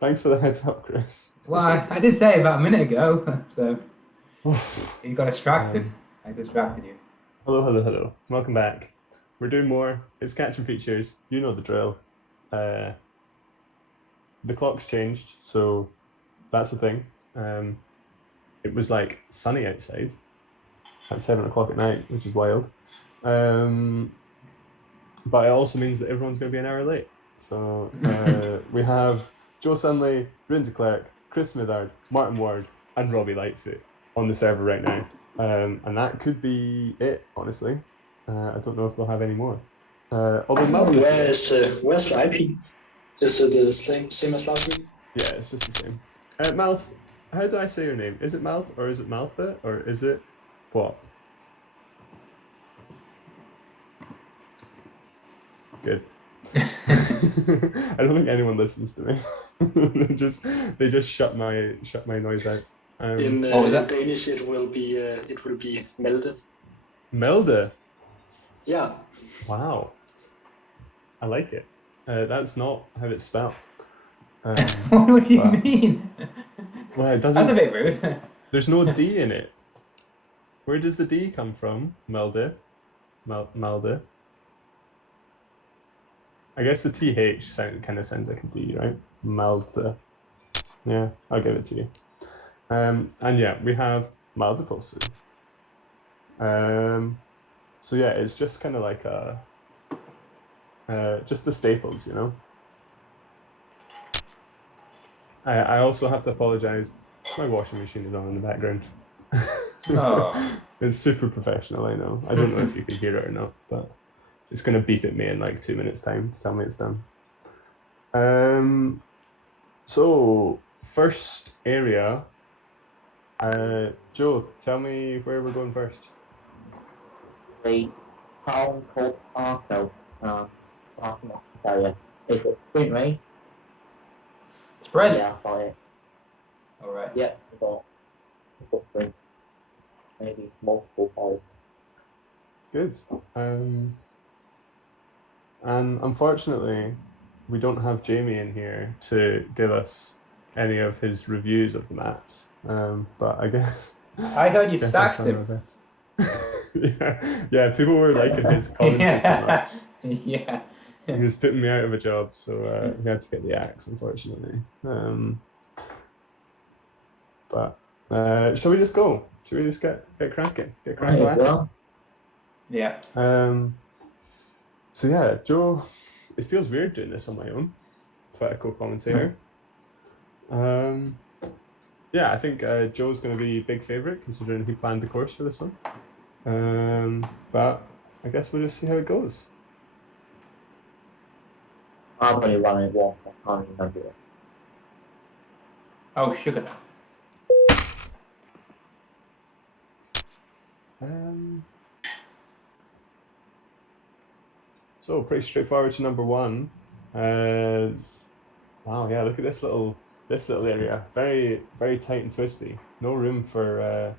Thanks for the heads up, Chris. Well, I did say about a minute ago, so you got distracted. I distracted you. Hello, hello, hello. Welcome back. We're doing more. It's catching features. You know the drill. Uh, the clock's changed, so that's the thing. It was like sunny outside at 7 o'clock at night, which is wild. Um, but it also means that everyone's going to be an hour late. So we have Joe Sunley, Rune de Klerk, Chris Smithard, Martin Ward, and Robbie Lightfoot on the server right now. And that could be it, honestly. I don't know if we'll have any more. Although Malf is here. Where's the IP? Is it the same as last week? Yeah, it's just the same. Malf, how do I say your name? Is it Malf or is it Malfa or is it what? Good. I don't think anyone listens to me. they just shut my noise out. In Danish, it will be Melde. Melde. Yeah. Wow. I like it. That's not how it's spelled. What do you mean? Well, it doesn't. That's a bit rude. There's no D in it. Where does the D come from? Melde. Melde. I guess the TH kind of sounds like a D, right? Melde. Yeah, I'll give it to you. And yeah, we have Melde Poulsen. So yeah, it's just kind of like just the staples, you know. I also have to apologize. My washing machine is on in the background. Oh. It's super professional, I know. I don't know if you can hear it or not, but it's going to beep at me in like 2 minutes time to tell me it's done. So first area, Joe, tell me where we're going first. The town called Arco, area. Is it sprint race? Spread? Yeah, I got it. Alright. Yeah, I got sprint. Maybe multiple holes. Good. And unfortunately, we don't have Jamie in here to give us any of his reviews of the maps. But I guess I heard you guess sacked I'll try him. my best. yeah, people were liking his commentary too much. Yeah. He was putting me out of a job, so we had to get the axe, unfortunately. But shall we just go? Shall we just get cracking? Get cracking? Right, well. Yeah. So yeah, Joe, it feels weird doing this on my own, without a co-commentator. Yeah, I think Joe's going to be big favourite considering he planned the course for this one. But I guess we'll just see how it goes. I'm only running one. I can't remember it. Oh, sugar. So pretty straightforward to number one. Wow, yeah, look at this little area. Very, very tight and twisty. No room for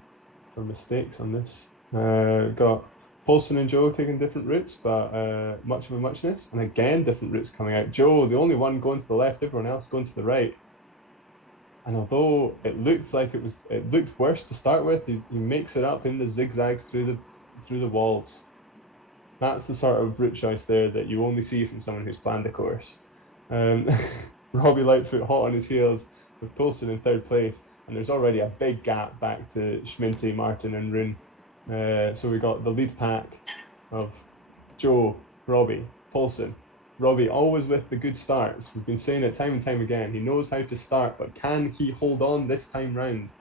mistakes on this. Got Poulsen and Joe taking different routes, but much of a muchness. And again, different routes coming out. Joe, the only one going to the left, everyone else going to the right. And although it looked like it looked worse to start with, he makes it up in the zigzags through the walls. That's the sort of route choice there that you only see from someone who's planned the course. Robbie Lightfoot hot on his heels with Poulsen in third place, and there's already a big gap back to Schminty, Martin, and Rune. So we got the lead pack of Joe, Robbie, Poulsen. Robbie always with the good starts. We've been saying it time and time again. He knows how to start, but can he hold on this time round?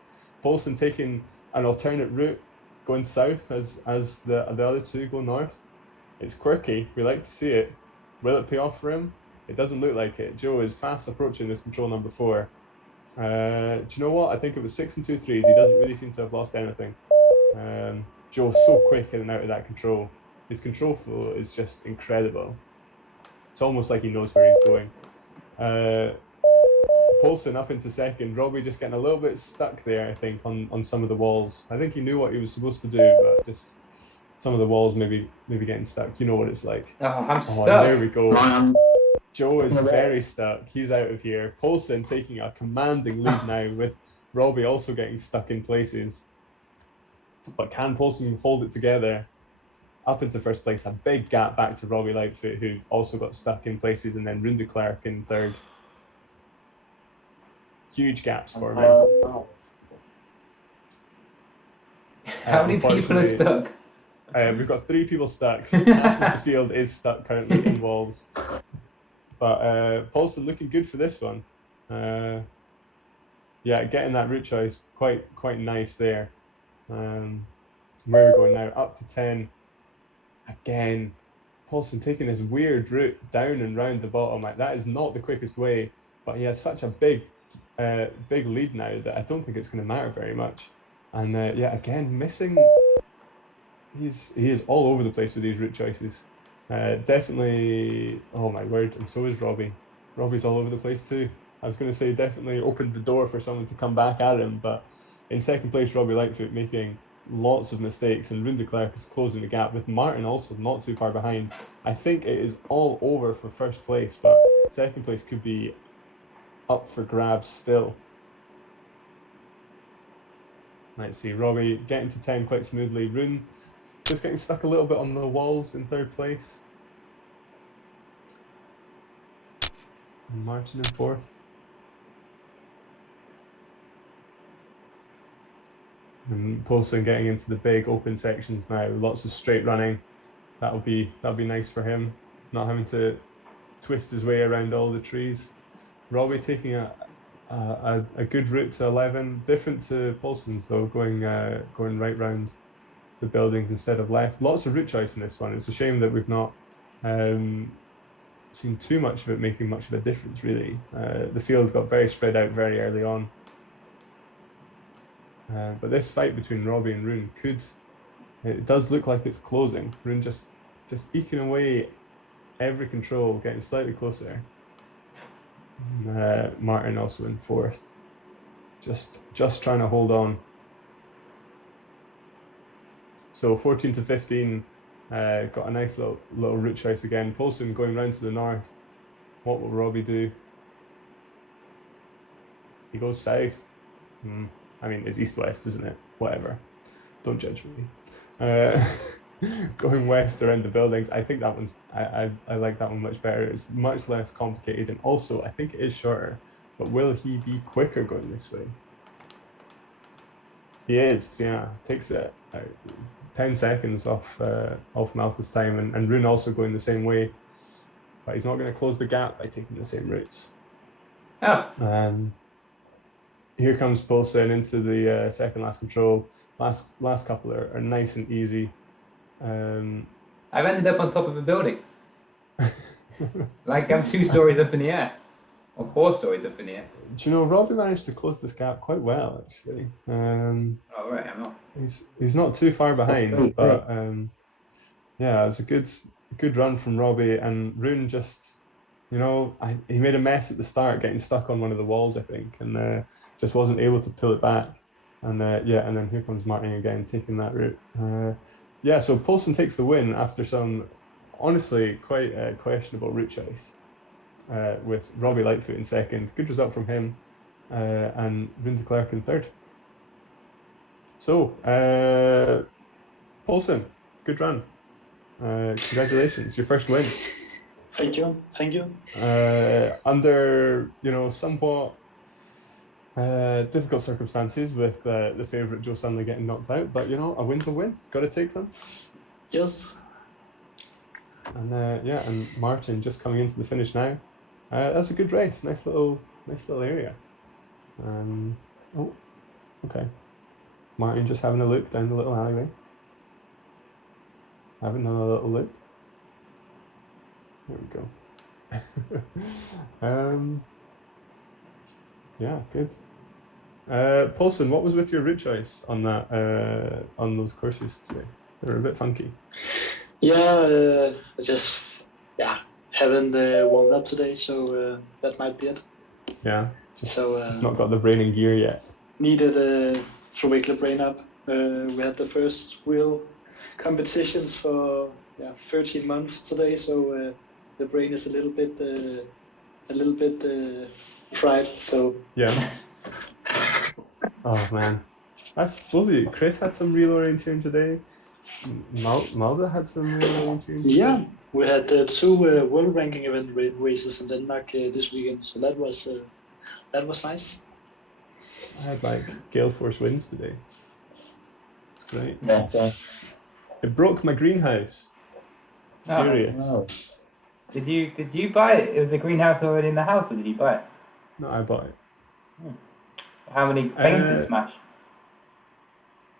Poulsen taking an alternate route, going south as the other two go north. It's quirky. We like to see it. Will it pay off for him? It doesn't look like it. Joe is fast approaching this control number 4. Do you know what? I think it was 6 and 2 threes. He doesn't really seem to have lost anything. Joe's so quick in and out of that control. His control flow is just incredible. It's almost like he knows where he's going. Poulsen up into second. Robbie just getting a little bit stuck there, I think, on some of the walls. I think he knew what he was supposed to do, but just some of the walls maybe getting stuck. You know what it's like. Oh, I'm stuck. There we go. Joe is very stuck. He's out of here. Paulson taking a commanding lead now, with Robbie also getting stuck in places. But can Paulson hold it together up into first place? A big gap back to Robbie Lightfoot, who also got stuck in places, and then Rune de Klerk in third. Huge gaps for me. How many people are stuck? We've got 3 people stuck. Half of the field is stuck currently in walls. But Paulson looking good for this one. Yeah, getting that route choice quite nice there. Where are we going now? Up to 10. Again, Paulson taking this weird route down and round the bottom. Like, that is not the quickest way, but he has such a big lead now that I don't think it's going to matter very much. And yeah, again, missing. He is all over the place with these route choices. Definitely, oh my word, and so is Robbie. Robbie's all over the place too. I was going to say definitely opened the door for someone to come back at him, but in second place, Robbie Lightfoot making lots of mistakes, and Rune de Klerk is closing the gap, with Martin also not too far behind. I think it is all over for first place, but second place could be up for grabs still. Let's see, Robbie getting to 10 quite smoothly. Rune just getting stuck a little bit on the walls in third place. And Martin in fourth. And Paulson getting into the big open sections now. Lots of straight running. That'll be nice for him, not having to twist his way around all the trees. Robbie taking a good route to 11, different to Paulson's though, going right round the buildings instead of left. Lots of route choice in this one. It's a shame that we've not seen too much of it making much of a difference, really. The field got very spread out very early on. But this fight between Robbie and Rune it does look like it's closing. Rune just eking away every control, getting slightly closer. Martin also in fourth, just trying to hold on. So 14 to 15, got a nice little route choice again. Paulson going round to the north. What will Robbie do? He goes south. I mean, it's east-west, isn't it? Whatever. Don't judge me. Going west around the buildings. I think that one's. I like that one much better. It's much less complicated, and also I think it is shorter. But will he be quicker going this way? He is. Yeah, takes it 10 seconds off Malthus' time, and Rune also going the same way. But he's not going to close the gap by taking the same routes. Oh. Here comes Paulson into the second last control. Last couple are nice and easy. I've ended up on top of a building. Like I'm 2 stories up in the air. Or 4 stories up in the air. Do you know, Robbie managed to close this gap quite well, actually. Oh, right, I'm not. He's not too far behind, but yeah, it was a good run from Robbie, and Rune just, he made a mess at the start, getting stuck on one of the walls, I think, and just wasn't able to pull it back. And yeah, and then here comes Martin again, taking that route. Yeah, so Paulson takes the win after some, honestly, quite questionable route choice, with Robbie Lightfoot in second. Good result from him, and Rune de Klerk in third. So, Paulson, good run. Congratulations, your first win. Thank you. Under, somewhat difficult circumstances with the favourite Joe Sunley getting knocked out, but a win's a win. Got to take them. Yes. And yeah, and Martin just coming into the finish now. That's a good race. Nice little area. Oh, okay. Martin just having a look down the little alleyway. Having another little look. There we go. Yeah, good. Paulson, what was with your route choice on that on those courses today? They were a bit funky. Yeah, I just haven't warmed up today, so that might be it. Yeah, just not got the brain in gear yet. Needed to wake the brain up. We had the first real competitions for 13 months today, so the brain is a little bit fried. So Yeah. Oh man, that's bully. Chris had some real orienteering today. Malda had some real orienteering yeah, today. we had two world ranking event races in Denmark this weekend, so that was nice. I had like gale force winds today. It's great. Yeah, so, It broke my greenhouse. Oh, Furious. no. did you buy it? Was the greenhouse already in the house, or did you buy it? No, I bought it. How many panes did Uh, it smash?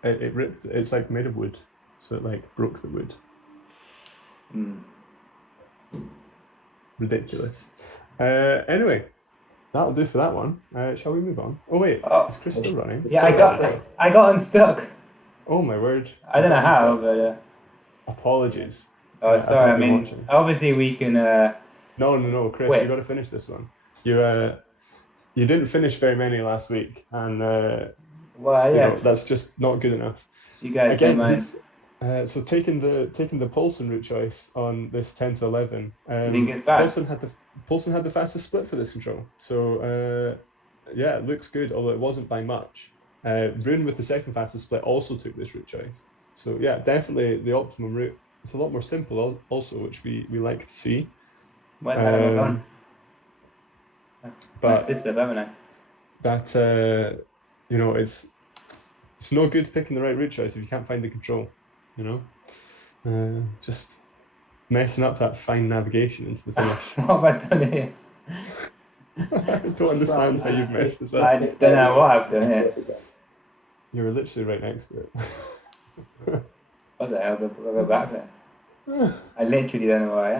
it ripped. It's like made of wood, so it like broke the wood. Mm. Ridiculous. Anyway, that'll do for that one. Shall we move on? Oh wait, Oh. is Chris still running? Yeah, I got unstuck. Oh my word! I don't know got how, unstuck. but Apologies. oh, I've sorry. not I been mean, watching. obviously we can. No, Chris, Wait. you got to finish this one. You didn't finish very many last week, and Well, you yeah, know that's just not good enough. you guys don't Again, mind. so taking the Paulson route choice on this 10 to 11. You think it's bad? Paulson had the fastest split for this control. So yeah, it looks good, although it wasn't by much. Rune with the second fastest split also took this route choice. So yeah, definitely the optimum route. It's a lot more simple also, which we like to see. When had I gone? But Nice this stuff, haven't I? that you know, it's no good picking the right route choice if you can't find the control. You know, just messing up that fine navigation into the finish. What have I done here? I don't understand how you've messed this I up. don't know what I've done here. You were literally right next to it. What's that? I'll go back there. I literally don't know where I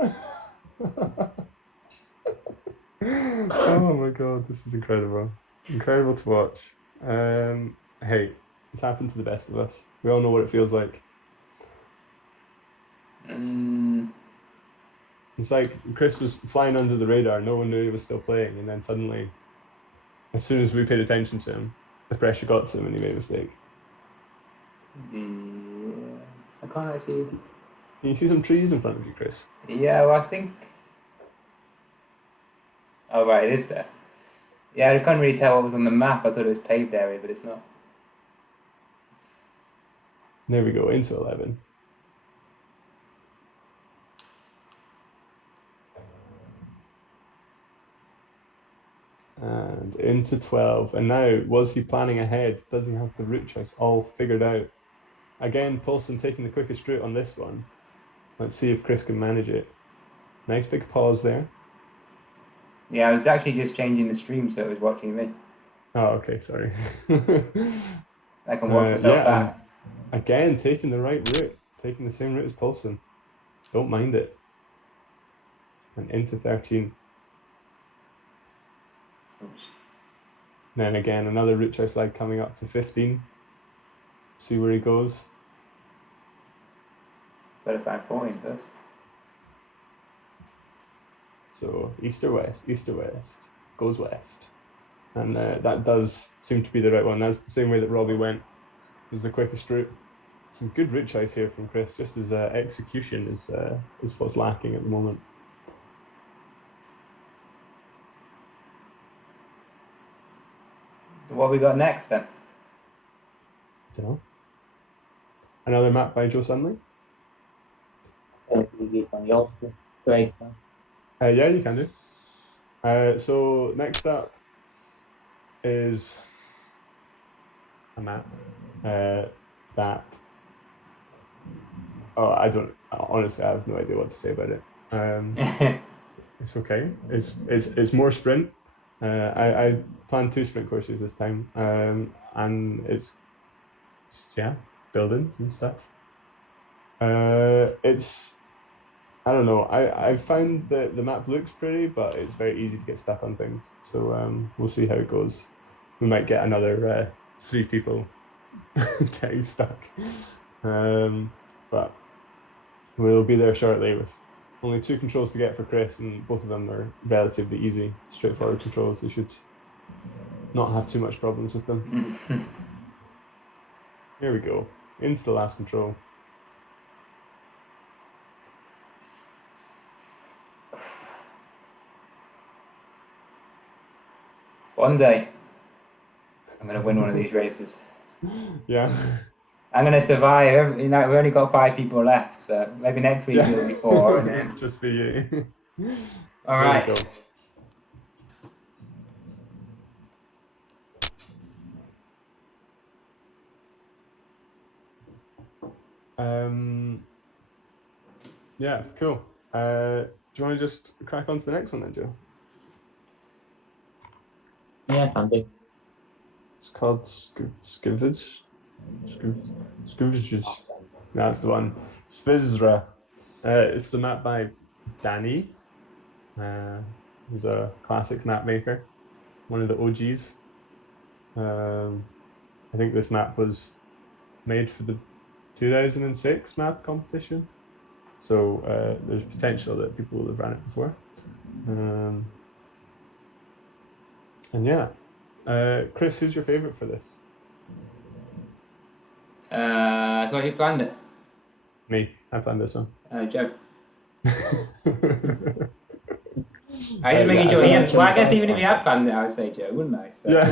am. Oh my god, this is incredible. Incredible to watch. Hey, it's happened to the best of us. We all know what it feels like. It's like Chris was flying under the radar, no one knew he was still playing, and then suddenly, as soon as we paid attention to him, the pressure got to him and he made a mistake. I can't actually. Can you see some trees in front of you, Chris? Yeah, well, I think. Oh, right, it is there. Yeah, I couldn't really tell what was on the map. I thought it was paved area, but it's not. There we go, into 11. And into 12. And now, was he planning ahead? Does he have the route choice all figured out? Again, Paulson taking the quickest route on this one. Let's see if Chris can manage it. Nice big pause there. Yeah, I was actually just changing the stream, so it was watching me. Oh, okay, sorry. I can watch myself back. Again, taking the right route. Taking the same route as Paulson. Don't mind it. And into 13. Oops. Then again, another route choice leg coming up to 15. See where he goes. Better find 14 first. So east or west, goes west. And that does seem to be the right one. That's the same way that Robbie went. It was the quickest route. Some good route choice here from Chris, just as execution is what's lacking at the moment. What have we got next then? I don't know. Another map by Joe Sunley? Great. Yeah, you can do. So next up is a map that. Oh, I don't. Honestly, I have no idea what to say about it. It's okay. It's more sprint. I planned 2 sprint courses this time, and it's yeah, buildings and stuff. It's I don't know. I found that the map looks pretty, but it's very easy to get stuck on things. So we'll see how it goes. We might get another 3 people getting stuck, but we'll be there shortly with only 2 controls to get for Chris, and both of them are relatively easy, straightforward controls. You should not have too much problems with them. Here we go, into the last control. One day, I'm gonna win one of these races. Yeah. I'm gonna survive. You know, we've only got 5 people left, so maybe next week it'll be 4, and then. Just for you. All There you right. go. Yeah, cool. Do you want to just crack on to the next one then, Joe? Yeah, can do. It's called Skivage. Skivages. That's the one. Svizra. It's the map by Danny. Who's a classic map maker, one of the OGs. I think this map was made for the 2006 map competition. So there's potential that people will have ran it before. And yeah. Chris, who's your favorite for this? So who planned it? Me. I planned this one. Joe. I was just making yeah, sure I he think had. Well, I guess even if he had planned it, I would say Joe, wouldn't I? So, Yeah.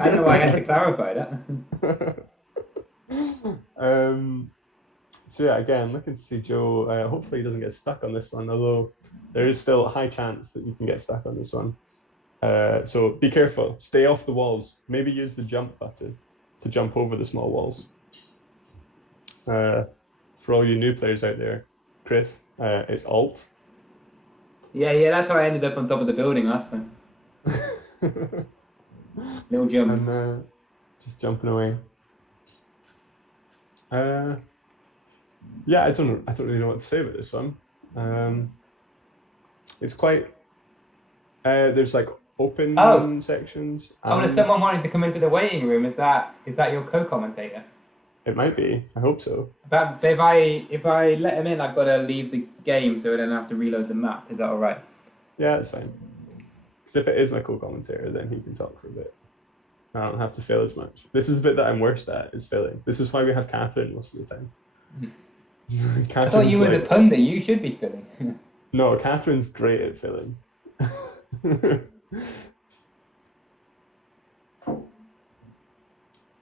I don't know why I had to clarify that. So yeah, again, looking to see Joe. Hopefully he doesn't get stuck on this one, although there is still a high chance that you can get stuck on this one. So be careful, stay off the walls. Maybe use the jump button to jump over the small walls. For all you new players out there, Chris, it's Alt. Yeah, that's how I ended up on top of the building last time. Little jump. And just jumping away. Yeah, I don't really know what to say about this one. It's quite. There's like open sections. Oh, there's someone wanting to come into the waiting room. Is that your co-commentator? It might be. I hope so. But if I let him in, I've got to leave the game, so I don't have to reload the map. Is that all right? Yeah, it's fine. Because if it is my co-commentator, then he can talk for a bit. I don't have to fail as much. This is the bit that I'm worst at, is failing. This is why we have Catherine most of the time. I thought you were the pundit. You should be filling. No, Catherine's great at filling.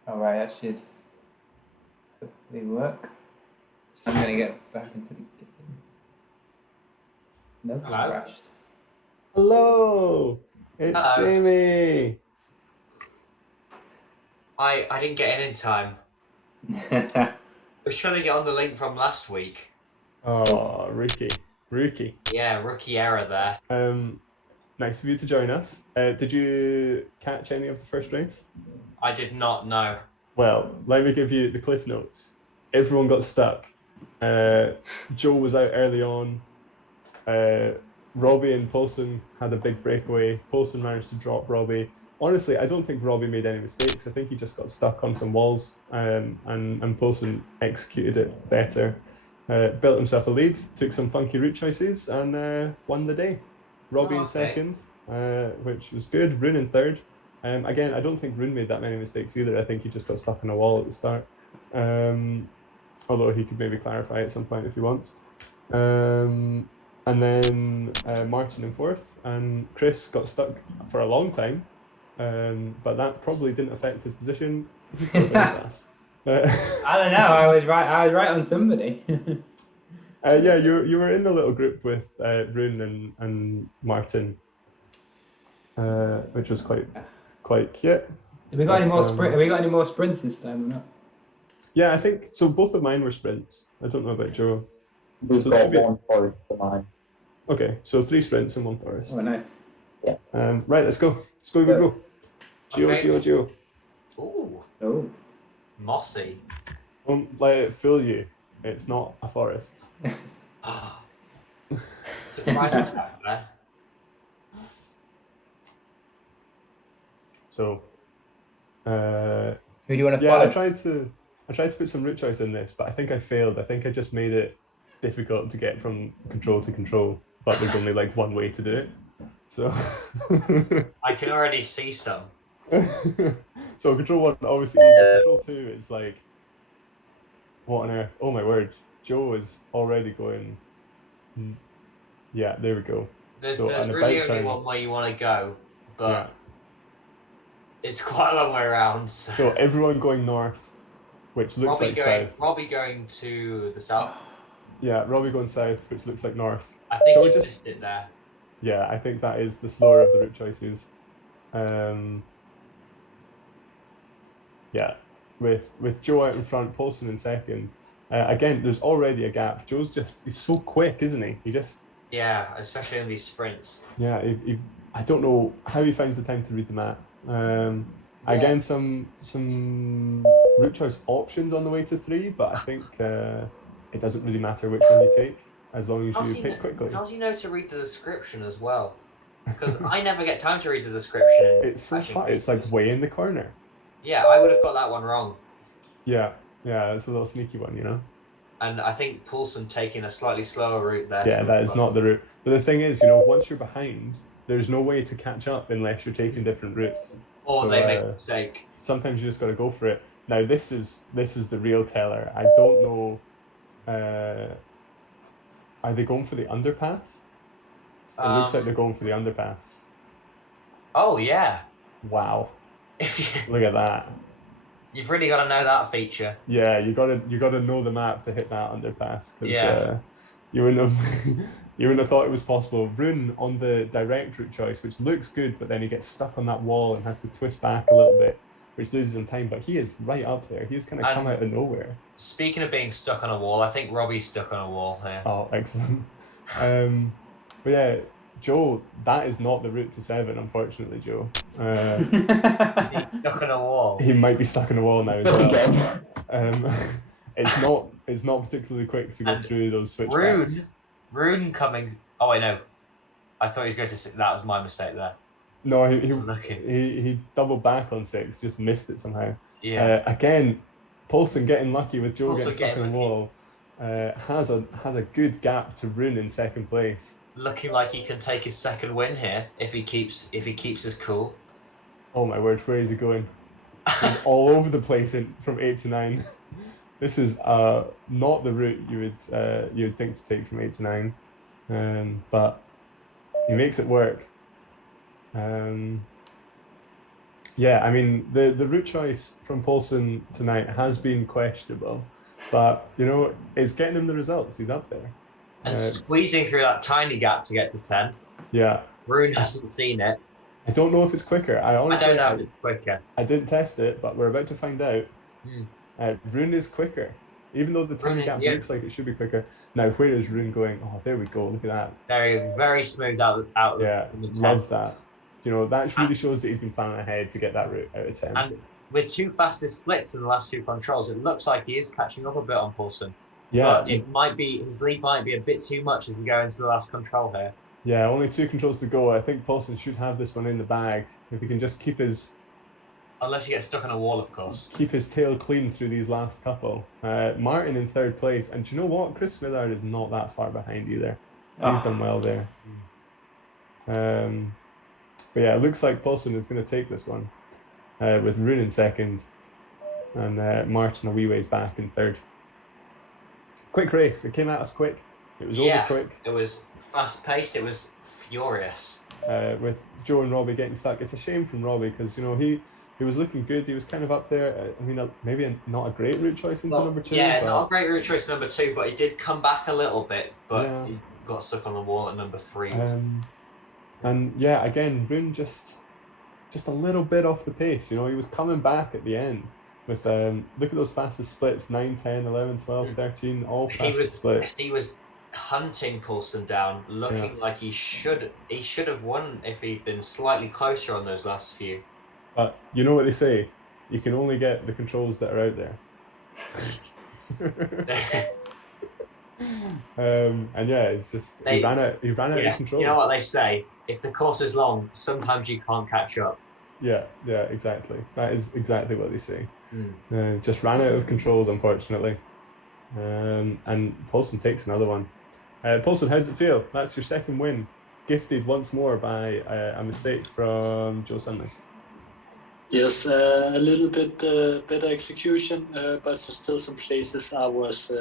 All right, that should hopefully work. So I'm gonna get back into the game. Nope, it's Hello? crashed. Hello, it's Hello. Jamie. I didn't get in time. I was trying to get on the link from last week. Oh, rookie. Yeah, rookie error there. Nice of you to join us. Did you catch any of the first race? I did not know. Well, let me give you the cliff notes. Everyone got stuck. Joe was out early on. Robbie and Paulson had a big breakaway. Paulson managed to drop Robbie. Honestly, I don't think Robbie made any mistakes. I think he just got stuck on some walls, and Paulson executed it better. Built himself a lead, took some funky route choices, and won the day. Robbie in second, which was good. Rune in third. Again, I don't think Rune made that many mistakes either. I think he just got stuck on a wall at the start. Although he could maybe clarify at some point if he wants. And then Martin in fourth, and Chris got stuck for a long time. But that probably didn't affect his position. He still finished last. I don't know. I was right on somebody. Yeah, you were in the little group with Rune and Martin, which was quite cute. Have we got any more But, sprint? Have we got any more sprints this time or not? Yeah, I think so. Both of mine were sprints. I don't know about Joe. We've So there got should be- one forest for mine. Okay, so 3 sprints and 1 forest. Oh, nice. Right, let's go. Go. Okay. Geo. Ooh, Oh. mossy. Don't let it fool you. It's not a forest. Surprise attack there. So, Who do you want to yeah, follow? I tried to put some route choice in this, but I think I failed. I think I just made it difficult to get from control to control, but there's only like one way to do it. So, I can already see some. so control 1 obviously easy. Control 2 is like, what on earth? Oh my word! Joe is already going. Yeah, there we go. There's So, an really about only turn. one way you want to go, but It's quite a long way around. So. So everyone going north, which looks like south. Robbie going to the south. Yeah, Robbie going south, which looks like north. I think Shall you we just just- missed it there. Yeah, I think that is the slower of the route choices. Yeah, with Joe out in front, Paulson in second. Again, there's already a gap. He's so quick, isn't he? Yeah, especially in these sprints. Yeah, I don't know how he finds the time to read the map. Again, some route choice options on the way to 3, but I think it doesn't really matter which one you take as long as you pick quickly. How do you know to read the description as well? Because I never get time to read the description. It's so far. It's like way in the corner. Yeah, I would have got that one wrong. Yeah, it's a little sneaky one, you know. And I think Paulson taking a slightly slower route there. Yeah, that is not the route. But the thing is, you know, once you're behind, there's no way to catch up unless you're taking different routes. Or So, they make a mistake. Sometimes you just got to go for it. Now this is the real teller. I don't know. Are they going for the underpass? It looks like they're going for the underpass. Oh yeah. Wow! Look at that. You've really got to know that feature. Yeah, you gotta know the map to hit that underpass. Yeah. You wouldn't have you wouldn't have thought it was possible. Rune on the direct route choice, which looks good, but then he gets stuck on that wall and has to twist back a little bit, which loses him time. But he is right up there. He's kind of come out of nowhere. Speaking of being stuck on a wall, I think Robbie's stuck on a wall here. Oh, excellent. But yeah, Joe, that is not the route to 7, unfortunately, Joe. Is he stuck on a wall? He might be stuck on a wall now as Still well. again. It's not particularly quick to go And through those switchbacks. Rune coming. Oh, I know. I thought he was going to. That was my mistake there. No, Looking. he doubled back on 6, just missed it somehow. Yeah. Again, Paulson getting lucky with Joe Also getting stuck getting on a wall. Has a good gap to Rune in second place. Looking like he can take his second win here if he keeps his cool. Oh my word, where is he going? He's all over the place from 8 to 9. This is not the route you would think to take from 8 to 9, but he makes it work. Yeah, I mean the route choice from Paulson tonight has been questionable, but you know it's getting him the results. He's up there. And squeezing through that tiny gap to get to 10. Yeah, Rune hasn't seen it. I don't know if it's quicker. I honestly don't know if it's quicker. I didn't test it, but we're about to find out. Rune is quicker, even though the tiny Rune, gap yeah. looks like it should be quicker. Now, where is Rune going? Oh, there we go. Look at that. Very smooth out Yeah, in the 10. love that. You know, that really shows that he's been planning ahead to get that route out of 10. And with 2 fastest splits in the last 2 controls, it looks like he is catching up a bit on Paulson. Yeah, But it might be his lead might be a bit too much as we go into the last control here. yeah, only 2 controls to go. I think Paulson should have this one in the bag if he can just keep his Unless he gets stuck on a wall, of course. tail clean through these last couple. Martin in 3rd place, and do you know what? Chris Millard is not that far behind either. He's done well there. But yeah, it looks like Paulson is going to take this one with Rune in 2nd and Martin a wee ways back in 3rd. Quick race. It came at us quick. It was over quick. It was fast paced. It was furious. With Joe and Robbie getting stuck. It's a shame from Robbie because, you know, he was looking good. He was kind of up there. I mean, maybe not a great route choice into number 2. Yeah, but not a great route choice number 2, but he did come back a little bit. But Yeah. he got stuck on the wall at number 3. And yeah, again, Rune just a little bit off the pace. You know, he was coming back at the end with look at those fastest splits: 9, 10, 11, 12, 13, all fastest splits. He was hunting Paulson down, looking like he should have won if he'd been slightly closer on those last few. But you know what they say: you can only get the controls that are out there. And yeah, it's just he ran out of controls. You know what they say? If the course is long, sometimes you can't catch up. Yeah, exactly. That is exactly what they say. Just ran out of controls, unfortunately. And Paulson takes another one. Paulson, how does it feel? That's your 2nd win, gifted once more by a mistake from Joe Sunley. Yes, a little bit better execution, but still some places I was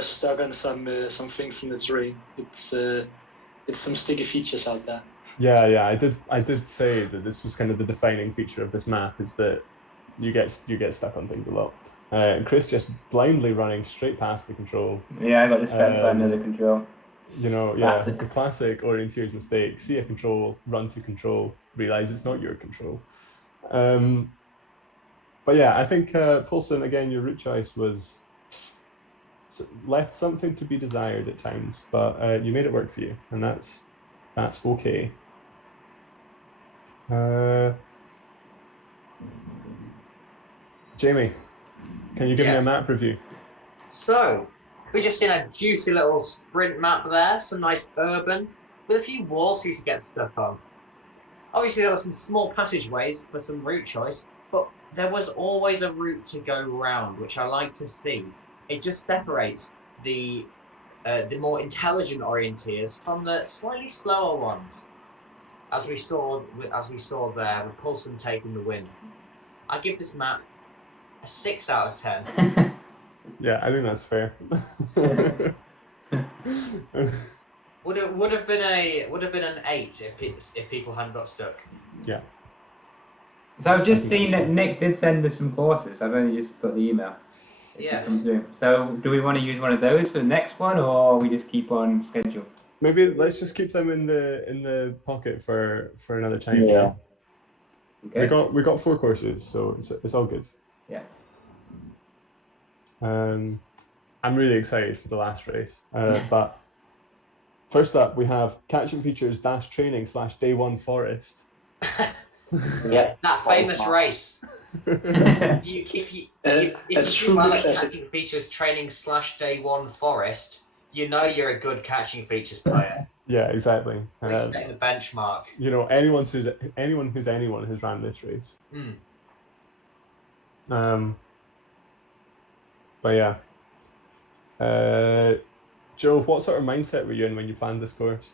stuck on some things in the terrain. It's some sticky features out there. Yeah. I did say that this was kind of the defining feature of this map is that you get stuck on things a lot. Chris just blindly running straight past the control. Yeah, I got distracted by another Um, control. You know, yeah, Classic. the classic Orienteers mistake: see a control, run to control, realize it's not your control. Um, but yeah, I think Paulson again, your route choice was left something to be desired at times, but you made it work for you, and that's okay. Jamie, can you give me a Yes. map review? So, we just seen a juicy little sprint map there, some nice urban, with a few walls for you to get stuck on. Obviously, there were some small passageways for some route choice, but there was always a route to go round, which I like to see. It just separates the more intelligent orienteers from the slightly slower ones, as we saw there with Paulson taking the win. I give this map a 6 out of 10. Yeah, I think that's fair. Would have been an 8 if people hadn't got stuck. Yeah. So I've just I think seen that's that Nick did send us some courses. I've only just got the email. It's Yeah. just come through. So do we want to use one of those for the next one, or we just keep on schedule? Maybe let's just keep them in the pocket for another time. you Yeah. know? Okay. We got 4 courses, so it's all good. Yeah. I'm really excited for the last race. But first up, we have catching features dash training / day 1 forest. Yeah. That famous race. And If you it's do well truly at classic. catching features training / day 1 forest, you know you're a good catching features player. Yeah, exactly. We're setting the benchmark. You know, anyone who's ran this race. Mm. But yeah. Joe, what sort of mindset were you in when you planned this course?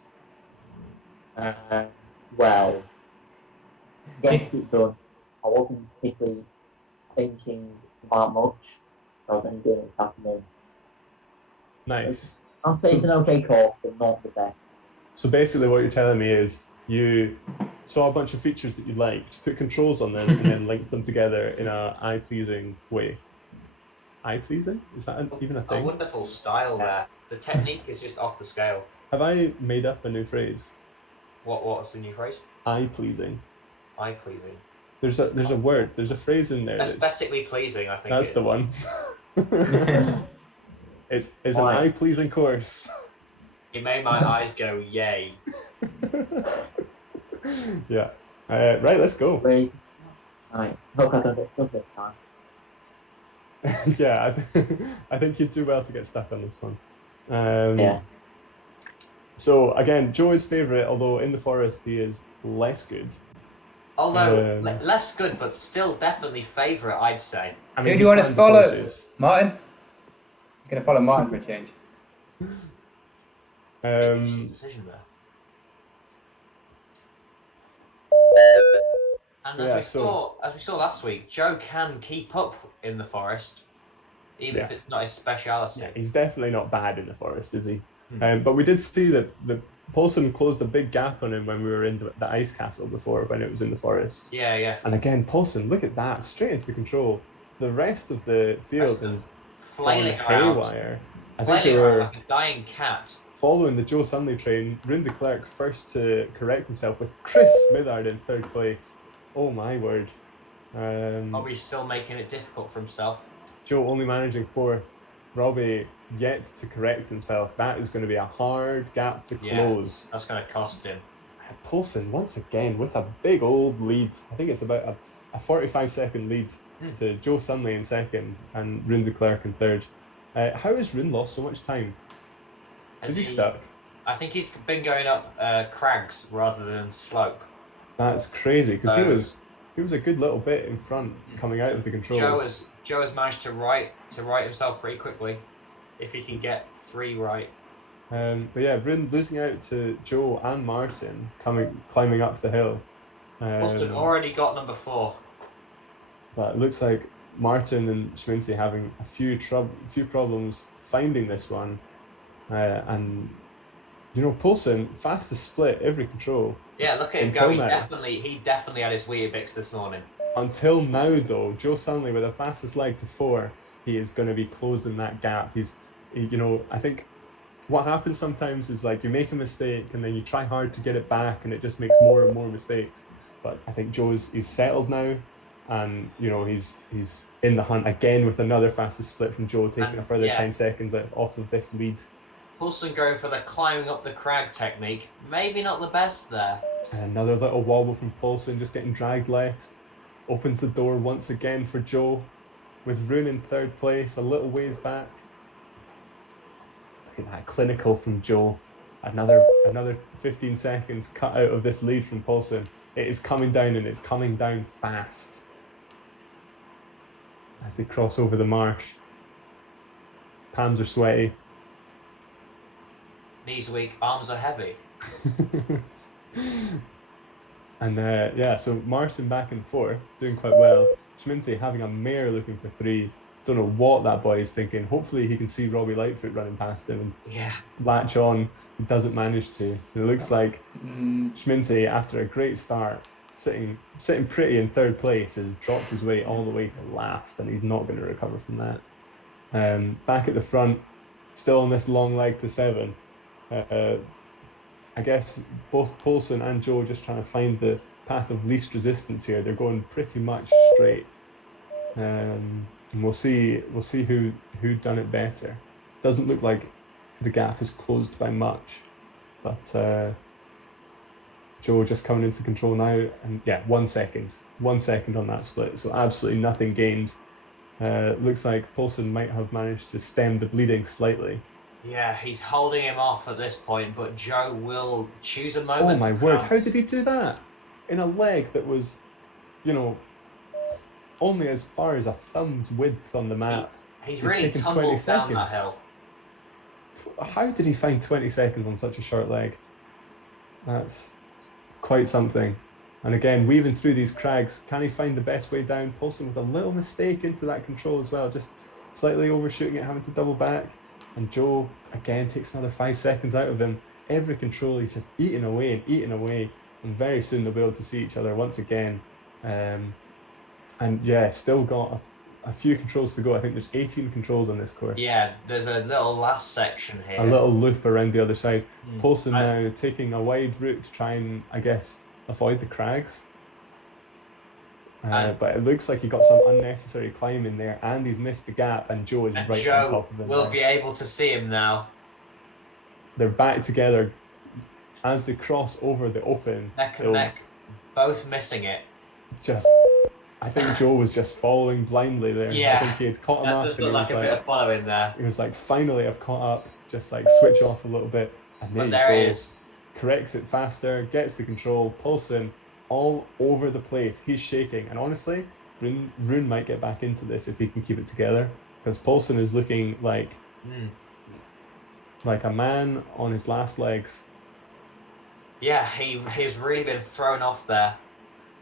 Well, get it done. I wasn't particularly thinking about much. I was only doing it this afternoon. Nice. I'll say it's an okay course, but not the best. So basically, what you're telling me is you saw a bunch of features that you liked, put controls on them, and then linked them together in a eye-pleasing way. Eye-pleasing? Is that even a A thing? wonderful style there. The technique is just off the scale. Have I made up a new phrase? What's the new phrase? Eye-pleasing. Eye pleasing. There's a word. There's a phrase in there. Aesthetically pleasing, I think. That's the one. It's an Why? eye-pleasing course. It made my eyes go yay. Yeah. Right. Let's go. Wait. Alright. Hope I don't get stuck this time. Yeah, I think you'd do well to get stuck on this one. Yeah. So again, Joe is favourite, although in the forest he is less good. Although less good, but still definitely favourite, I'd say. I Who do he you want to planned the follow? courses. Martin? I'm going to follow Martin for a change. Interesting decision there. And as Yeah, we saw last week, Joe can keep up in the forest, even if it's not his speciality. Yeah, he's definitely not bad in the forest, is he? Hmm. But we did see that the Paulson closed a big gap on him when we were in the ice castle before, when it was in the forest. Yeah. And again, Paulson, look at that, straight into the control. The rest of the field is Flailing gone around. haywire. I think they Flailing around were like a dying cat. following the Joe Sunley train. Rune de Klerk first to correct himself, with Chris Smithard in 3rd place. Oh my word. Are we still making it difficult for himself? Joe only managing 4th. Robbie yet to correct himself. That is going to be a hard gap to close. That's going to cost him. Paulson once again with a big old lead. I think it's about a 45-second lead to Joe Sunley in 2nd and Rune de Klerk in 3rd. How has Rune lost so much time? Is he stuck? I think he's been going up crags rather than slope. That's crazy, because he was a good little bit in front coming out of the control. Joe has managed to right himself pretty quickly, if he can get 3 right. But yeah, Rune losing out to Joe and Martin climbing up the hill. Austin already got number 4. But it looks like Martin and Schminty having a few problems finding this one, and You know, Poulsen, fastest split every control. Yeah, look at him Until go. now. He definitely had his Weetabix this morning. Until now, though, Joe Stanley with a fastest leg to 4, he is going to be closing that gap. I think what happens sometimes is like you make a mistake and then you try hard to get it back and it just makes more and more mistakes. But I think he's settled now, and he's in the hunt again with another fastest split from Joe, taking And, a further yeah. 10 seconds off of this lead. Poulsen going for the climbing up the crag technique. Maybe not the best there. And another little wobble from Poulsen, just getting dragged left. Opens the door once again for Joe, with Rune in third place, a little ways back. Look at that, clinical from Joe. Another 15 seconds cut out of this lead from Poulsen. It is coming down, and it's coming down fast as they cross over the marsh. Palms are sweaty. Knees weak, arms are heavy. And so Martin back and forth, doing quite well. Schminty having a mare looking for 3. Don't know what that boy is thinking. Hopefully he can see Robbie Lightfoot running past him Yeah. and latch on. He doesn't manage to. It looks like Schminty, after a great start, sitting pretty in third place, has dropped his weight all the way to last, and he's not going to recover from that. Back at the front, still on this long leg to 7. I guess both Poulsen and Joe just trying to find the path of least resistance here. They're going pretty much straight, and we'll see who done it better. Doesn't look like the gap is closed by much, but Joe just coming into control now, and 1 second on that split, so absolutely nothing gained. Looks like Poulsen might have managed to stem the bleeding slightly. Yeah, he's holding him off at this point, but Joe will choose a moment. Oh my word, how did he do that? In a leg that was, only as far as a thumb's width on the map. He's He's really taken tumbled 20 down that seconds. hill. How did he find 20 seconds on such a short leg? That's quite something. And again, weaving through these crags, can he find the best way down? Poulsen with a little mistake into that control as well, just slightly overshooting it, having to double back. And Joe, again, takes another 5 seconds out of him. Every control, he's just eating away. And very soon they'll be able to see each other once again. Still got a few controls to go. I think there's 18 controls on this course. Yeah, there's a little last section here. A little loop around the other side. Mm. Poulsen now taking a wide route to try and, I guess, avoid the crags. But it looks like he got some unnecessary climb in there, and he's missed the gap, and Joe is And right Joe on top of him. will now. be able to see him now. They're back together as they cross over the open. Neck and they'll neck, both missing it. I think Joe was just following blindly there. Yeah, I think he had caught him That up, does and look like a bit of following there. he was like, finally, I've caught up. Just like switch off a little bit, and But there there you it go. is. Corrects it faster, gets the control. Poulsen all over the place. He's shaking, and honestly, Rune might get back into this if he can keep it together, because Poulsen is looking like a man on his last legs. Yeah, he's really been thrown off there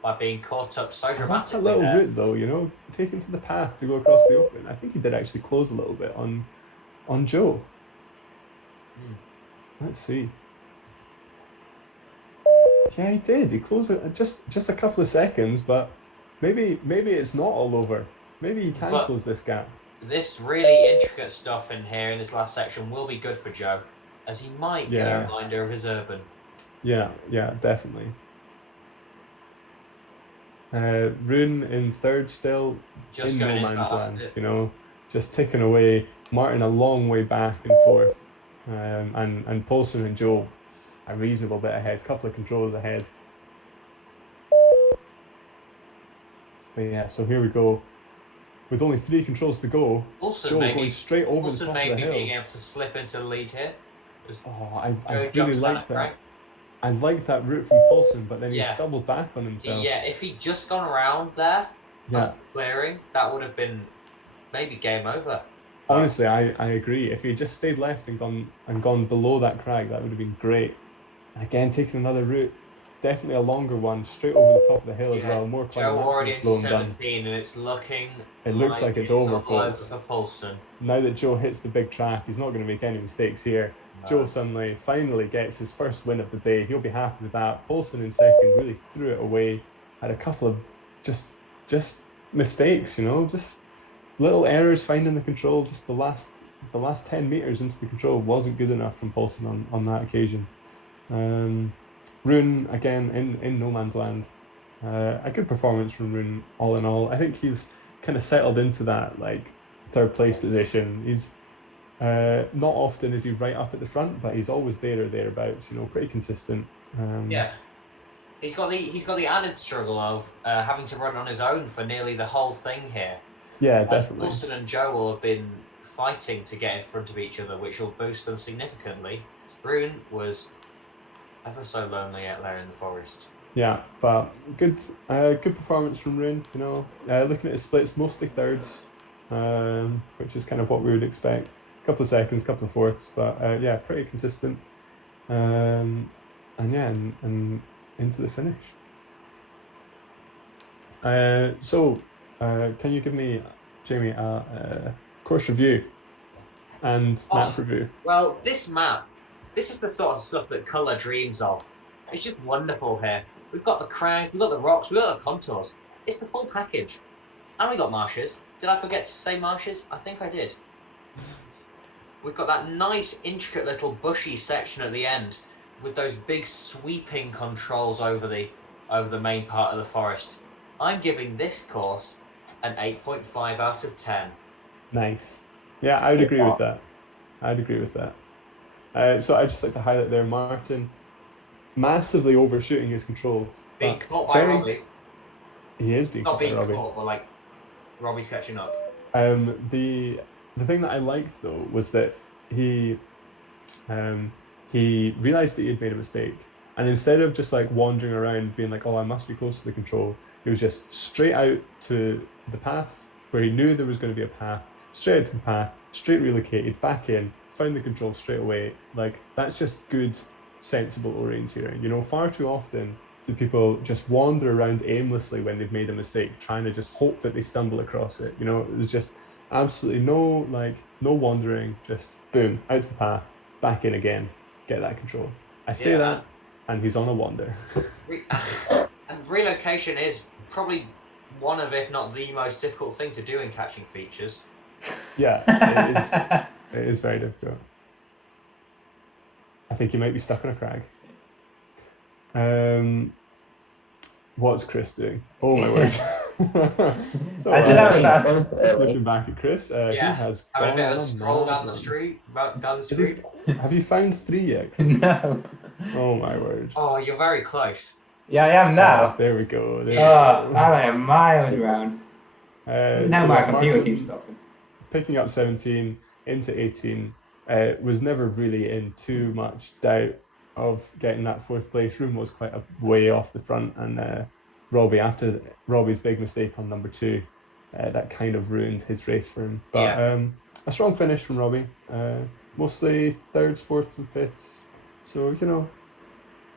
by being caught up so That's dramatically. a little there. route though, taken to the path to go across the open. I think he did actually close a little bit on Joe. Let's see. Yeah, he did. He closed it just a couple of seconds, but maybe it's not all over. Maybe he can But- close this gap. This really intricate stuff in here in this last section will be good for Joe, as he might get Yeah. a reminder of his urban. Yeah, definitely. Rune in third still, Just in no going into man's that land, last just ticking away. Martin a long way back and forth, and Poulsen and Joe a reasonable bit ahead, couple of controls ahead. But yeah, so here we go. With only 3 controls to go, Also, Joe maybe going straight over the also top of the maybe hill. being able to slip into the lead here. Just Oh, I go really jumps like that, that. right? I like that route from Poulsen, but then Yeah. he's doubled back on himself. Yeah, if he'd just gone around there, Yeah. past the clearing, that would have been maybe game over. Honestly, I agree. If he had just stayed left and gone below that crag, that would have been great. And again, taking another route. definitely a longer one, straight over the top of the hill as Yeah, well. More Joe climbing, that's already going to slow into him down. 17, and it's looking It looks like it's over, all over folks. for Paulson. Now that Joe hits the big track, he's not going to make any mistakes here. Joe suddenly finally gets his first win of the day. He'll be happy with that. Paulson in second really threw it away. Had a couple of just mistakes, you know, just little errors finding the control. Just the last 10 meters into the control wasn't good enough from Paulson on that occasion. Rune again in no man's land. A good performance from Rune all in all. I think he's kind of settled into that like third place position. He's not often is he right up at the front, but he's always there or thereabouts. You know, pretty consistent. Yeah, he's got the added struggle of having to run on his own for nearly the whole thing here. Yeah, definitely. Paulson and Joe will have been fighting to get in front of each other, which will boost them significantly. Rune was ever so lonely out there in the forest. Yeah, but good performance from Rune. You know, looking at his splits, mostly thirds, which is kind of what we would expect. A couple of seconds, couple of fourths, but yeah, pretty consistent. And yeah, and into the finish. So, can you give me, Jamie, a course review and map review? Well, this map, this is the sort of stuff that Colour dreams of. It's just wonderful here. We've got the crags, we've got the rocks, we've got the contours. It's the full package. And we got marshes. Did I forget to say marshes? I think I did. We've got that nice, intricate little bushy section at the end with those big sweeping controls over the main part of the forest. I'm giving this course an 8.5 out of 10. Nice. Yeah, I would agree with that. I'd agree with that. So I'd just like to highlight there, Martin massively overshooting his control. Being caught by Robbie. He is being Not caught by being Robbie. caught, but like Robbie's catching up. The thing that I liked though was that he realized that he had made a mistake, and instead of just like wandering around being like, oh, I must be close to the control, he was just straight out to the path where he knew there was going to be a path, straight out to the path, straight relocated, back in, found the control straight away. Like, that's just good, sensible orienteering. You know, far too often do people just wander around aimlessly when they've made a mistake, trying to just hope that they stumble across it. You know, it was just absolutely no wandering, just boom, out to the path, back in again, get that control. I say that, and he's on a wander. And relocation is probably one of, if not the most difficult thing to do in catching features. Yeah, it is. It is very difficult. I think you might be stuck on a crag. What's Chris doing? Oh my word! So I don't know. just looking back at Chris, he has Having a gone bit on of a stroll mad down the run. street. Have you found 3 yet? No. Oh my word! Oh, you're very close. Yeah, I am now. Oh, there we go. There we Oh, go. I am miles around. Now So my yeah, computer Martin keeps stopping. picking up 17 into 18 was never really in too much doubt of getting that 4th place. Room was quite a way off the front, and Robbie, after Robbie's big mistake on number 2, that kind of ruined his race for him. But a strong finish from Robbie, mostly 3rds, 4ths, and 5ths. So, you know,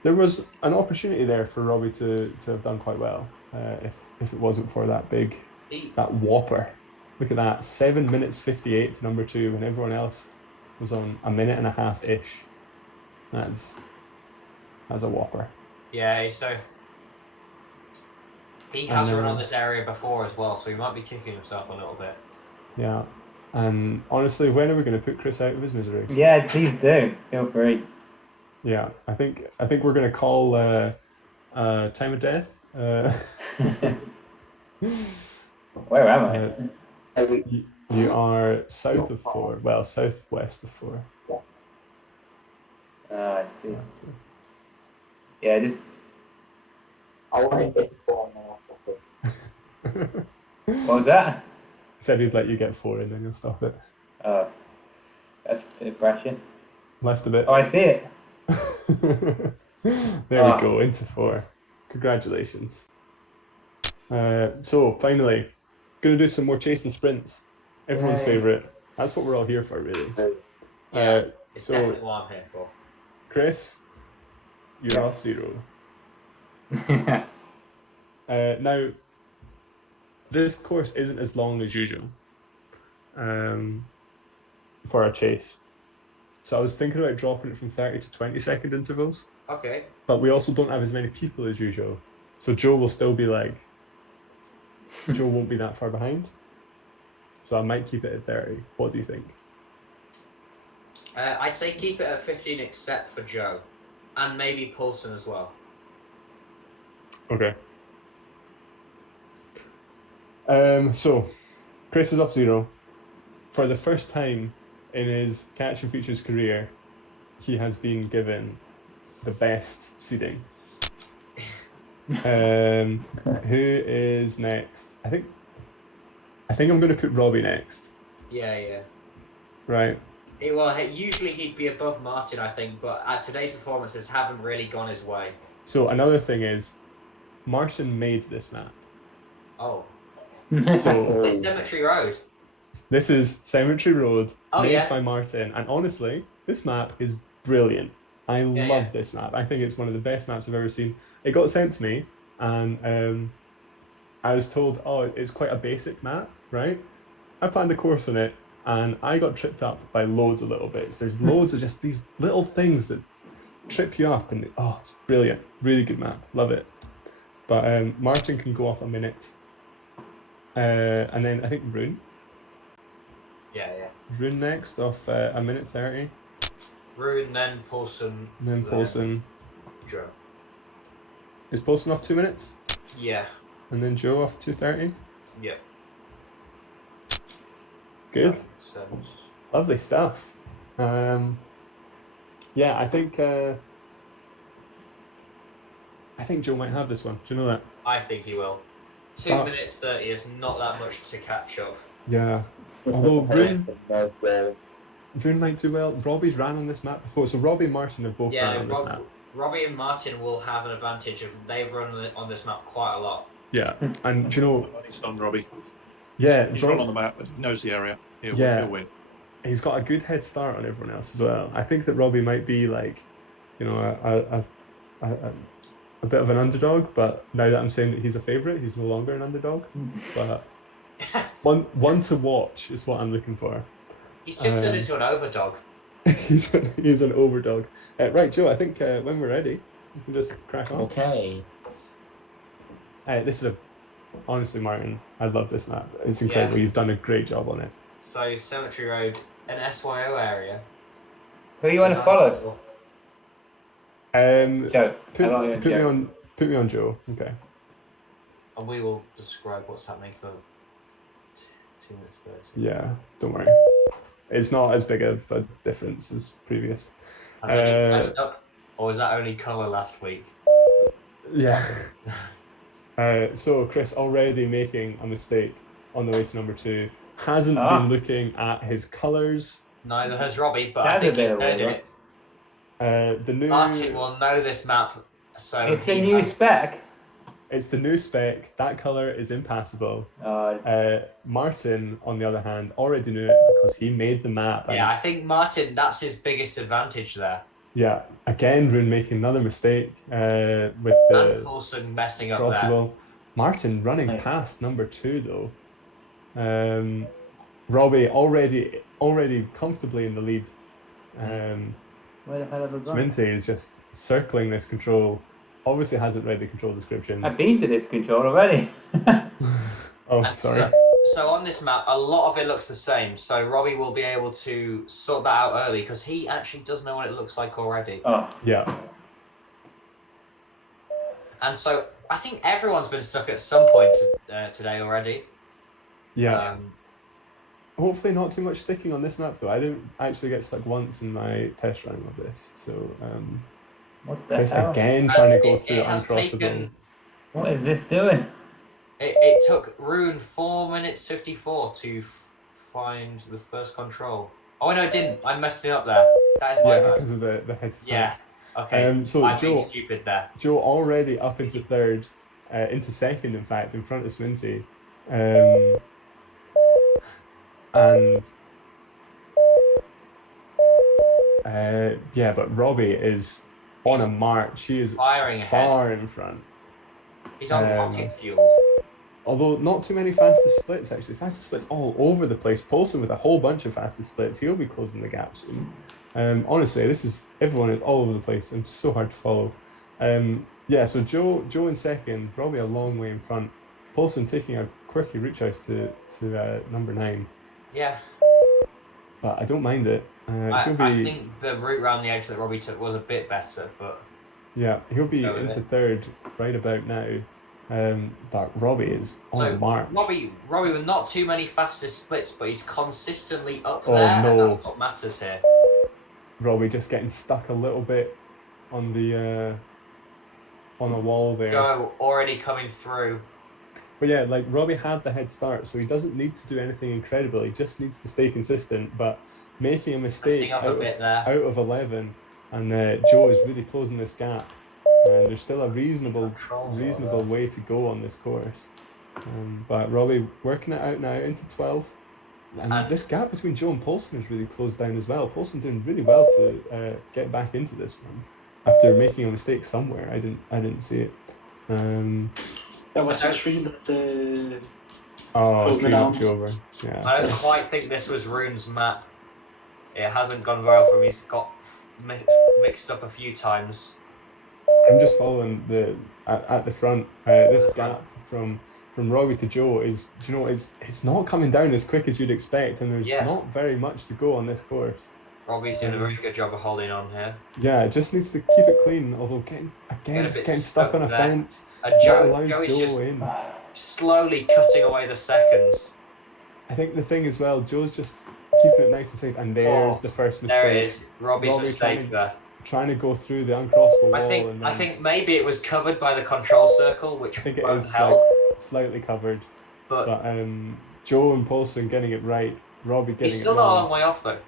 there was an opportunity there for Robbie to have done quite well if it wasn't for that that whopper. Look at that, 7 minutes 58 to number 2 when everyone else was on a minute and a half ish. That's a whopper. Yeah, so he has run on this area before as well, so he might be kicking himself a little bit. Yeah, and honestly, when are we going to put Chris out of his misery? Yeah, please do. Feel free. Yeah, I think we're going to call time of death. Where am I? You are south of 4. Well, southwest of 4. I see. Yeah, just. I want to get 4 now. What was that? Said he'd let you get 4 and then you'll stop it. Oh, that's a bit of pressure. Left a bit. Oh, I see it. There we go, into 4. Congratulations. So finally, gonna do some more chase and sprints. Everyone's Yay. favourite. That's what we're all here for, really. It's So definitely what I'm here for. Chris, you're off 0. Now, this course isn't as long as usual for our chase. So I was thinking about dropping it from 30 to 20-second intervals, Okay. but we also don't have as many people as usual. So Joe will still be like, Joe won't be that far behind. So I might keep it at 30. What do you think? I'd say keep it at 15 except for Joe. And maybe Paulson as well. Okay. So Chris is off 0. For the first time in his Catch and Features career, he has been given the best seeding. Who is next? I think I'm going to put Robbie next. Yeah. Right. Usually he'd be above Martin, I think, but today's performances haven't really gone his way. So another thing is, Martin made this map. Oh. So It's Cemetery Road. this is Cemetery Road, Oh, made yeah. by Martin, and honestly, this map is brilliant. I love this map. I think it's one of the best maps I've ever seen. It got sent to me, and I was told, oh, it's quite a basic map, right? I planned a course on it, and I got tripped up by loads of little bits. There's loads of just these little things that trip you up, and it's brilliant. Really good map. Love it. But Martin can go off a minute. And then I think Rune. Yeah. Rune next off a minute 30. Rune, then Paulson. And then Paulson. Joe. Is Paulson off 2 minutes? Yeah. And then Joe off 2:30. Yep. Good. So, Lovely stuff. Yeah, I think Joe might have this one. Do you know that? I think he will. 2 minutes 30 is not that much to catch up. Yeah. Although Rune Rune might do well. Robbie's ran on this map before, so Robbie and Martin have both ran Yeah, on this map. Robbie and Martin will have an advantage if they've run on this map quite a lot. Yeah, and do you know? He's on Robbie. Yeah, He's run on the map and he knows the area. He'll win. He's got a good head start on everyone else as well. I think that Robbie might be like, a bit of an underdog, but now that I'm saying that he's a favourite, he's no longer an underdog. But one to watch is what I'm looking for. He's just turned into an overdog. he's an overdog. Right, Joe, I think when we're ready, we can just crack on. Okay. Honestly, Martin, I love this map. It's incredible. You've done a great job on it. So, Cemetery Road, an SYO area. Who you want to follow? Joe. Put me on Joe. Okay. And we will describe what's happening for 2 minutes 30. Yeah, don't worry. It's not as big of a difference as previous. Has it messed up? Or was that only colour last week? Yeah. So Chris already making a mistake on the way to number 2. Hasn't been looking at his colours. Neither has Robbie, but I think he's going to do it. The new Martin will know this map, so It's the new spec. It's the new spec. That colour is impassable. Martin, on the other hand, already knew it because he made the map. Yeah, I think Martin, that's his biggest advantage there. Yeah, again, Rune making another mistake with the And Coulson messing up crossable. Martin running past number 2 though. Robbie already comfortably in the lead. Where the hell have I gone? Sminty is just circling this control. Obviously hasn't read the control descriptions. I've been to this control already. Oh, And sorry. So on this map, a lot of it looks the same. So Robbie will be able to sort that out early because he actually does know what it looks like already. Oh, Yeah. And so I think everyone's been stuck at some point today already. Yeah. Hopefully not too much sticking on this map though. I didn't actually get stuck once in my test running of this. So what the Chris hell? again trying to go It through has uncrossable. taken- What is this doing? It took Rune 4 minutes 54 to find the first control. Oh no, it didn't. I messed it up there. That is my Yeah, bad. because of the head start. Yeah. Okay. So I'm being Joe stupid there. already up into third, into second in fact, in front of Sminty. But Robbie is on a march. He is Firing ahead. far in front. He's on Um, rocket fuel. Although not too many fastest splits actually. Fastest splits all over the place. Paulson with a whole bunch of fastest splits. He'll be closing the gap soon. Honestly, everyone is all over the place and so hard to follow. Yeah, so Joe in second, Robbie a long way in front. Paulson taking a quirky route choice to number 9. Yeah. But I don't mind it. I think the route around the edge that Robbie took was a bit better, but Yeah, he'll be Go with into it. third right about now. But Robbie is on so the mark. Robbie with not too many fastest splits, but he's consistently up Oh, there, no. and that's what matters here. Robbie just getting stuck a little bit on the on a wall there. Joe already coming through. But yeah, like Robbie had the head start, so he doesn't need to do anything incredible. He just needs to stay consistent. But making a mistake Messing up a bit there. out of 11, and Joe is really closing this gap. And there's still a reasonable way to go on this course. But Robbie working it out now into 12. And this gap between Joe and Paulson is really closed down as well. Paulson doing really well to get back into this one after making a mistake somewhere. I didn't see it. That was a stream that Oh, Tree knocked you over. Yeah. I don't quite think this was Rune's map. It hasn't gone well for him. He's got mixed up a few times. I'm just following at the front. This gap from Robbie to Joe is, it's not coming down as quick as you'd expect, and there's not very much to go on this course. Robbie's doing a very good job of holding on here. Yeah, it just needs to keep it clean. Although getting stuck on a there. fence. And That allows Joe is Joe just in. slowly cutting away the seconds. I think the thing as well, Joe's just keeping it nice and safe, and there's the first mistake. There it is. Robbie's Robbie mistake there. Trying to go through the uncrossable wall. I think maybe it was covered by the control circle, which I think it won't is help. slightly covered. But Joe and Paulson getting it right. Robbie getting he's still it not a wrong. long way off though.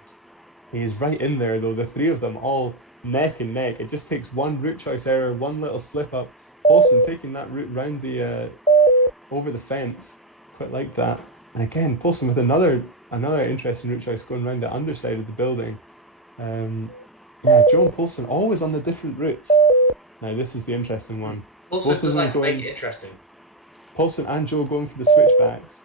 He's right in there though. The three of them all neck and neck. It just takes one route choice error, one little slip up. Paulson taking that route round the over the fence, quite like that. And again, Paulson with another interesting route choice going round the underside of the building. Yeah, Joe and Paulson always on the different routes. Now this is the interesting one. Also, Both of does them like to make going- it interesting. Paulson and Joe going for the switchbacks.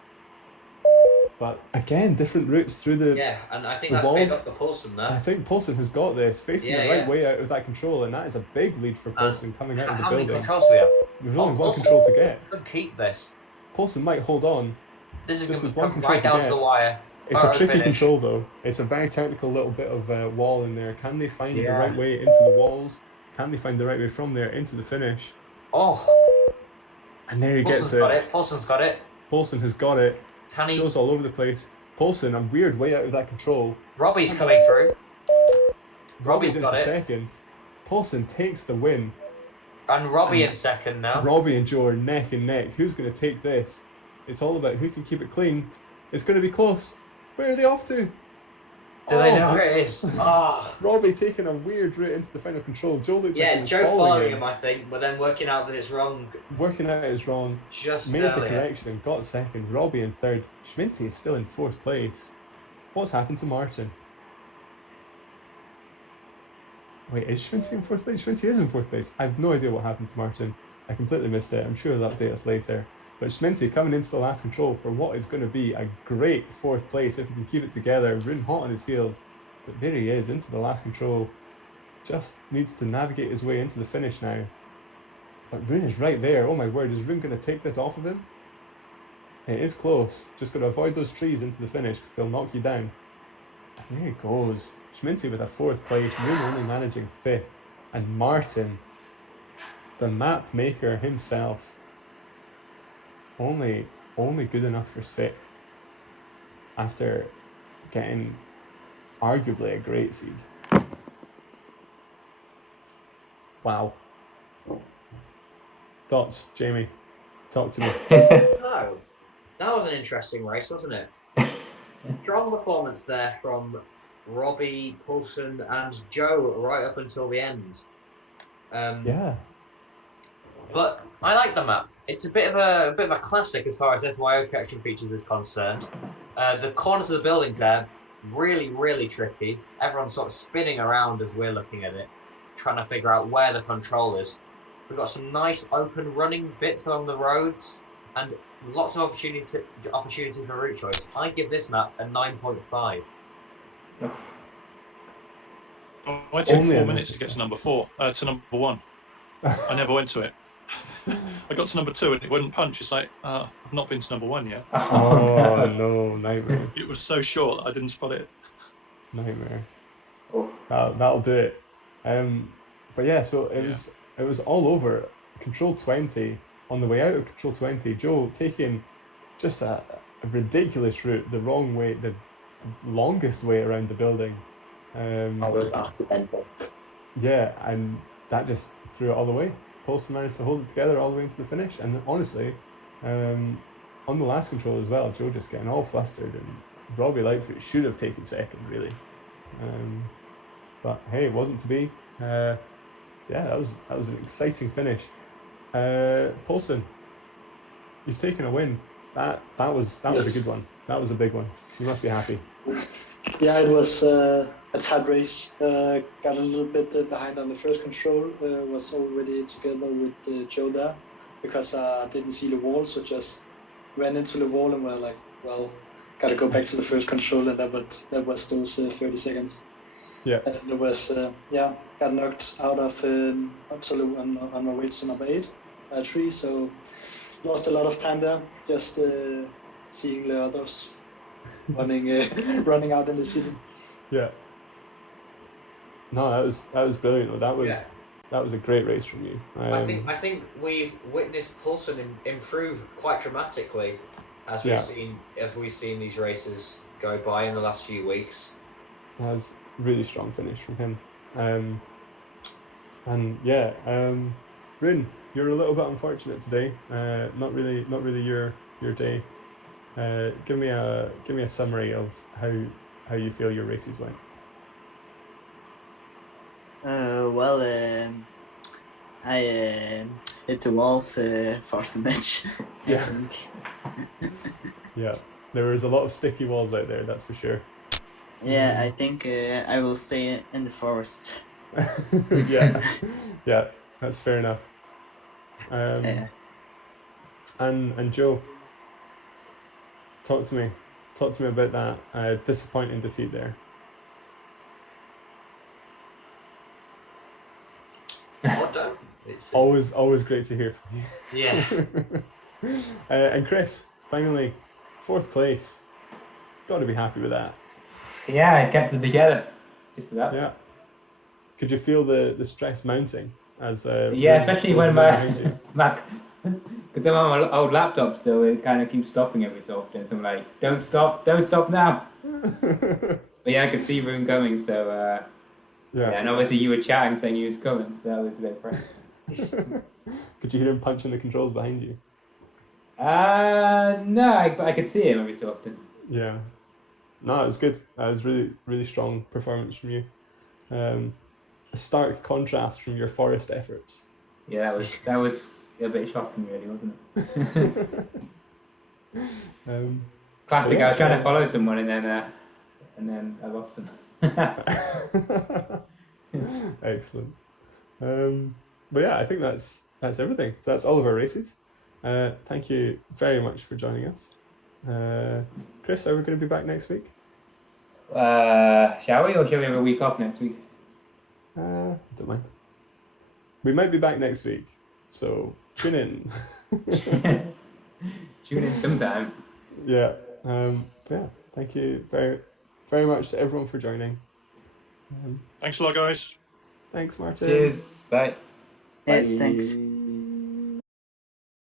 But again, different routes through the. Yeah, and I think the that's walls- made up the Paulson I there. think Paulson has got this, facing Yeah, the right yeah. way out of that control, and that is a big lead for Paulson coming out of the How many building. controls do we have? We've only one Paulson control to get. could keep this. Paulson might hold on. This is Just going with to one come control right to down to get. the wire. It's Photo a tricky finish. control though. It's a very technical little bit of wall in there. Can they find the Yeah. right way into the walls? Can they find the right way from there into the finish? Oh, And there he Paulson's gets it. got it. Paulson's got it. Paulson has got it. Can he? Joe's all over the place. Paulson, a weird way out of that control. Robbie's coming through. Robbie's into got it. second. Paulson takes the win. And Robbie in second now. Robbie and Joe are neck and neck. Who's going to take this? It's all about who can keep it clean. It's going to be close. Where are they off to? Do they know where it is? Oh. Robbie taking a weird route into the final control. Joe looked like he Yeah, was Joe following following him, I think, but then working out that it's wrong Working out is wrong. just Made the earlier. correction and got second. Robbie in third. Schminty is still in fourth place. What's happened to Martin? Wait, is Schminty in fourth place? Schminty is in fourth place. I have no idea what happened to Martin. I completely missed it. I'm sure they'll update us later. But Schminty coming into the last control for what is going to be a great fourth place if he can keep it together. Rune hot on his heels. But there he is into the last control. Just needs to navigate his way into the finish now. But Rune is right there. Oh my word, is Rune going to take this off of him? It is close. Just got to avoid those trees into the finish because they'll knock you down. And there he goes. Schminty with a fourth place. Rune only managing fifth. And Martin, the map maker himself, only good enough for sixth after getting arguably a great seed. Wow. Thoughts, Jamie? Talk to me. No. That was an interesting race, wasn't it? Strong performance there from Robbie, Paulson, and Joe right up until the end. Yeah. But I like the map. It's a bit of a classic as far as SYO catching features is concerned. The corners of the buildings there, really, really tricky. Everyone's sort of spinning around as we're looking at it, trying to figure out where the control is. We've got some nice open running bits along the roads and lots of opportunity for route choice. I give this map a 9.5. I took Only 4 a- minutes to get to number 1. I never went to it. I got to number 2 and it wouldn't punch. It's like, I've not been to number 1 yet. Oh no, nightmare, It was so short, I didn't spot it. nightmare. Oh. That'll do it. But yeah, so it Yeah. was all over Control 20. On the way out of Control 20, Joe taking just a ridiculous route, the wrong way, the longest way around the building. Always accidental. Yeah, and that just threw it all away. Paulson managed to hold it together all the way into the finish. And honestly, on the last control as well, Joe just getting all flustered, and Robbie Lightfoot should have taken second, really. But hey, it wasn't to be. Yeah, that was an exciting finish. Paulson, you've taken a win. That was a Yes. good one. That was a big one. You must be happy. Yeah, it was a tight race. Got a little bit behind on the first control. Was already together with Joe there because I didn't see the wall, so just ran into the wall and were like, well, gotta go back to the first control, and that was those 30 seconds. Yeah. And it was got knocked out of Absolute on my way to number 8, 3. So lost a lot of time there, just seeing the others running out in the city. Yeah. No, that was brilliant. That was Yeah. that was a great race from you. I think we've witnessed Paulson improve quite dramatically as Yeah. we've seen these races go by in the last few weeks. That was really strong finish from him. And yeah, Bryn, you're a little bit unfortunate today. Not really your day. Give me a summary of how you feel your races went. I hit the walls for the match. Yeah. I think. Yeah, there was a lot of sticky walls out there, that's for sure. Yeah, I think I will stay in the forest. yeah, that's fair enough. Yeah. And Joe, talk to me about that disappointing defeat there. What the? Always great to hear from you. Yeah. And Chris, finally, 4th place. Got to be happy with that. Yeah, I kept it together. Just about. Yeah. Could you feel the stress mounting as? Yeah, especially when behind you? because I'm on my old laptop still, it kind of keeps stopping every so often. So I'm like, don't stop now. But yeah, I could see Room coming, so yeah, and obviously you were chatting saying you was coming, so that was a bit fresh. Could you hear him punching the controls behind you? No, I could see him every so often. Yeah. No, it was good. That was really strong performance from you. A stark contrast from your forest efforts. Yeah, that was a bit shocking, really, wasn't it? Classic. yeah, I was trying to follow someone, and then I lost them. Excellent. But yeah, I think that's everything. That's all of our races. Thank you very much for joining us. Chris, are we going to be back next week? Shall we, or shall we have a week off next week? Don't mind. We might be back next week, so tune in. Tune in sometime. Yeah. Yeah. Thank you very, very much to everyone for joining. Thanks a lot, guys. Thanks, Martin. Cheers. Bye. Yeah, Bye. thanks.